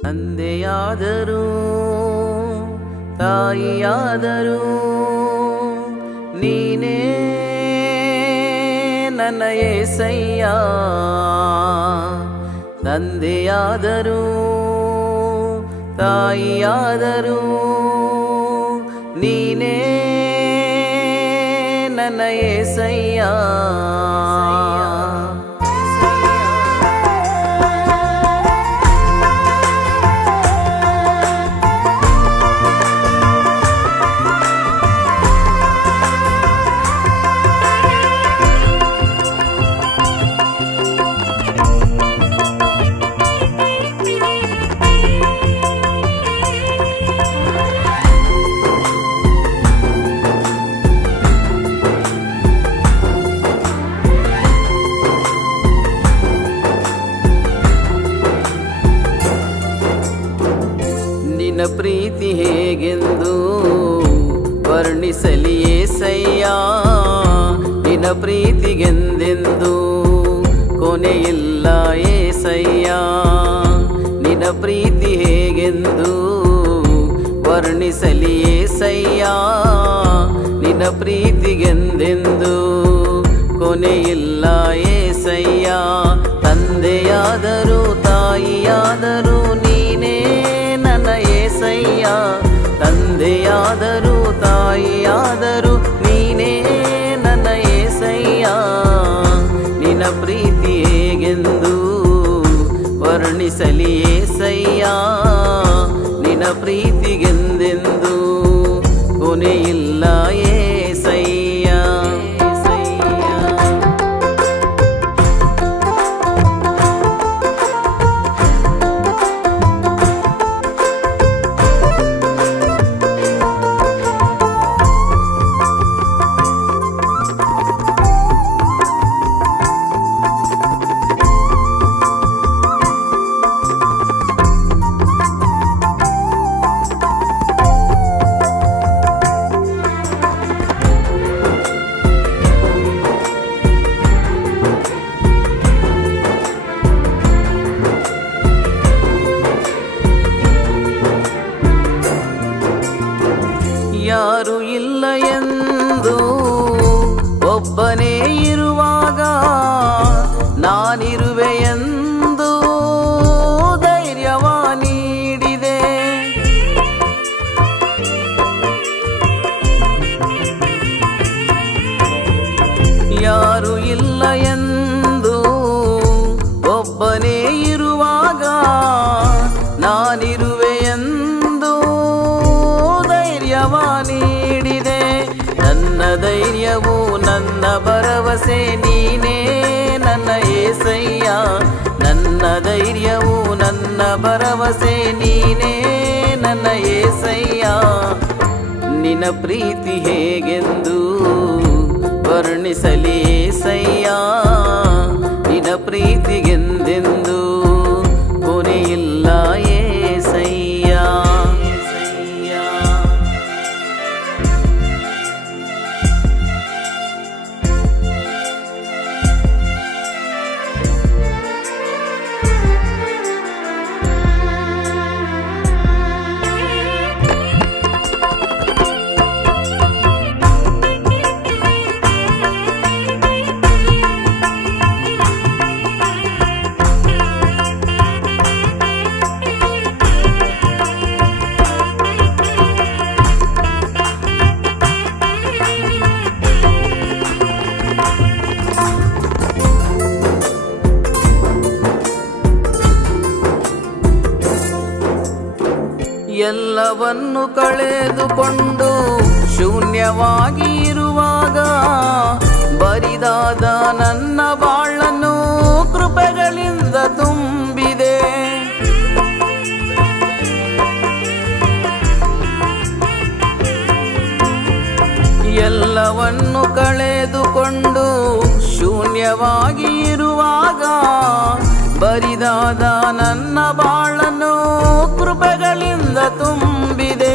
ತಂದೆಯಾದರೂ ತಾಯಿಯಾದರೂ ನೀನೇ ನನ್ನ యేసయ్య. ತಂದೆಯಾದರೂ ತಾಯಿಯಾದರೂ ನೀನೇ ನನ್ನ యేసయ్య. ನಿನ್ನ ಪ್ರೀತಿ ಹೇಗೆಂದು ವರ್ಣಿಸಲಿ యేసయ్య. ನಿನ್ನ ಪ್ರೀತಿಗೆಂದೆಂದು ಕೊನೆಯಿಲ್ಲ యేసయ్య. ನಿನ್ನ ಪ್ರೀತಿ ಹೇಗೆಂದು ವರ್ಣಿಸಲಿ యేసయ్య. ನಿನ್ನ ಪ್ರೀತಿಗೆಂದೆಂದು ಕೊನೆಯಿಲ್ಲ యేసయ్య. ತಂದೆಯಾದರೂ ತಾಯಿಯಾದರೂ ನೀನೇ ನನ್ನ యేసయ్య. ತಂದೆಯಾದರೂ ತಾಯಿಯಾದರೂ ನೀನೇ ನನ್ನ యేసయ్య. ನಿನ್ನ ಪ್ರೀತಿ ಹೇಗೆಂದು ವರ್ಣಿಸಲಿ యేసయ్య. ನಿನ್ನ ಪ್ರೀತಿಗೆಂದೆಂದು ಕೊನೆಯಿಲ್ಲ యేసయ్య. ಯಾರು ಇಲ್ಲ ಎಂದು ಒಬ್ಬನೇ ಇರುವಾಗ ನಾನಿರುವೆ ಎಂದು ಧೈರ್ಯವ ನೀಡಿದೆ. ಯಾರು ಇಲ್ಲ ಎಂದು ಒಬ್ಬನೇ ಇರುವಾಗ ನಾನಿರುವೆ ಎಂದು ಧೈರ್ಯವ ನೀಡಿದೆ. ನನ್ನ ಧೈರ್ಯವು ನನ್ನ ಭರವಸೆ ನೀನೇ ನನ್ನ యేసయ్య. ನನ್ನ ಧೈರ್ಯವು ನನ್ನ ಭರವಸೆ ನೀನೇ ನನ್ನ యేసయ్య. ನಿನ್ನ ಪ್ರೀತಿ ಹೇಗೆಂದು ವರ್ಣಿಸಲಿ యేసయ్య. ನಿನ್ನ ಪ್ರೀತಿಗೆಂದೆಂದು ಕೊನೆಯಿಲ್ಲ యేసయ్య. ಎಲ್ಲವನ್ನು ಕಳೆದುಕೊಂಡು ಶೂನ್ಯವಾಗಿ ಇರುವಾಗ ಬರಿದಾದ ನನ್ನ ಬಾಳನ್ನು ಕೃಪೆಗಳಿಂದ ತುಂಬಿದೆ. ಎಲ್ಲವನ್ನು ಕಳೆದುಕೊಂಡು ಶೂನ್ಯವಾಗಿ ಇರುವಾಗ ಬರಿದಾದ ನನ್ನ ಬಾಳನ್ನು ಕೃಪೆಗಳಿಂದ ತುಂಬಿದೆ.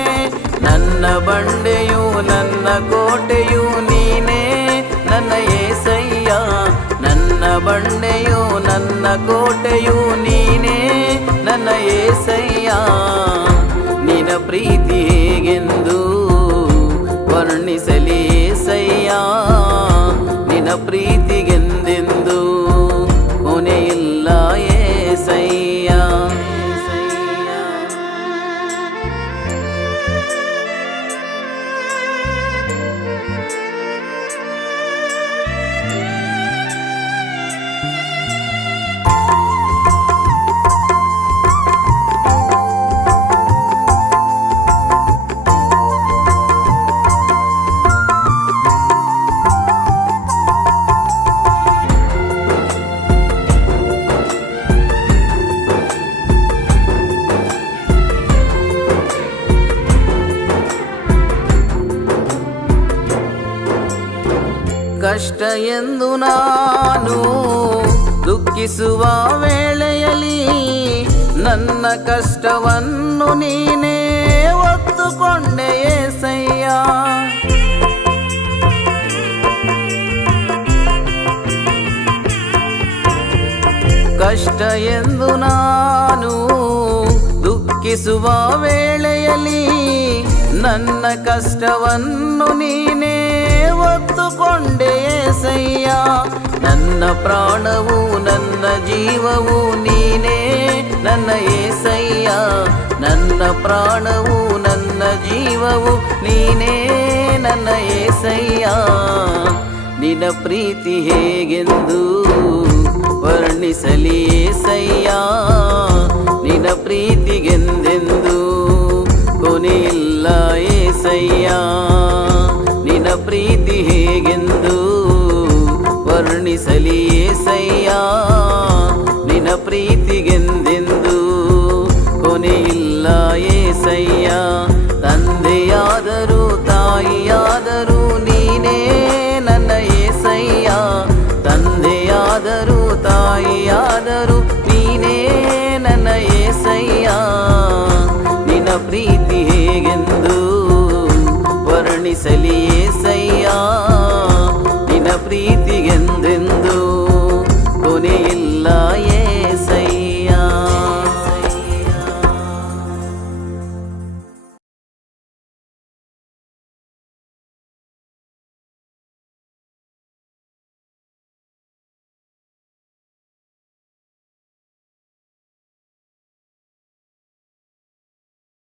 ನನ್ನ ಬಂಡೆಯು ನನ್ನ ಕೋಟೆಯು ನೀನೇ ನನ್ನ యేసయ్య. ನನ್ನ ಬಂಡೆಯು ನನ್ನ ಕೋಟೆಯು ನೀನೇ ನನ್ನ యేసయ్ಯ. ಏಸಯ್ಯ ನಿನ ಪ್ರೀತಿ ಹೇಗೆಂದು ವರ್ಣಿಸಲಿ ಏಸಯ್ಯ ನಿನ ಪ್ರೀತಿಗೆಂದೆಂದು ಕೊನೆಯಿಲ್ಲ ಏಸಯ್ಯ ಕಷ್ಟ ಎಂದು ನಾನು ದುಃಖಿಸುವ ವೇಳೆಯಲ್ಲಿ ನನ್ನ ಕಷ್ಟವನ್ನು ನೀನೇ ಒತ್ತುಕೊಂಡೆ ಏಸಯ್ಯ ಕಷ್ಟ ಎಂದು ನಾನು ದುಃಖಿಸುವ ವೇಳೆಯಲ್ಲಿ ನನ್ನ ಕಷ್ಟವನ್ನು ನೀನೇ ಒತ್ತುಕೊಂಡೆ ಏಸಯ್ಯ ನನ್ನ ಪ್ರಾಣವು ನನ್ನ ಜೀವವು ನೀನೇ ನನ್ನ ಏಸಯ್ಯ ನನ್ನ ಪ್ರಾಣವು ನನ್ನ ಜೀವವು ನೀನೇ ನನ್ನ ಏಸಯ್ಯ ನಿನ ಪ್ರೀತಿ ಹೇಗೆಂದು ವರ್ಣಿಸಲಿ ಏಸಯ್ಯ ನಿನ ಪ್ರೀತಿಗೆಂದೆಂದು ಕೊನೆಯಿಲ್ಲ ಏಸಯ್ಯ ನಿನ ಪ್ರೀತಿ ಹೇಗೆಂದು ವರ್ಣಿಸಲಿ ಏಸಯ್ಯ ನಿನ ಪ್ರೀತಿಗೆಂದೆಂದು ಕೊನೆಯಿಲ್ಲ ಏಸಯ್ಯ ತಂದೆಯಾದರೂ ತಾಯಿಯಾದರೂ ನೀನೇ ನನ್ನ ಏಸಯ್ಯ ತಂದೆಯಾದರೂ ತಾಯಿಯಾದರೂ ನೀನೇ ನನ್ನ ಏಸಯ್ಯ ನಿನ ಪ್ರೀತಿ ಹೇಗೆಂದು ವರ್ಣಿಸಲಿ ಏಸಯ್ಯ ನಿನ ಪ್ರೀತಿ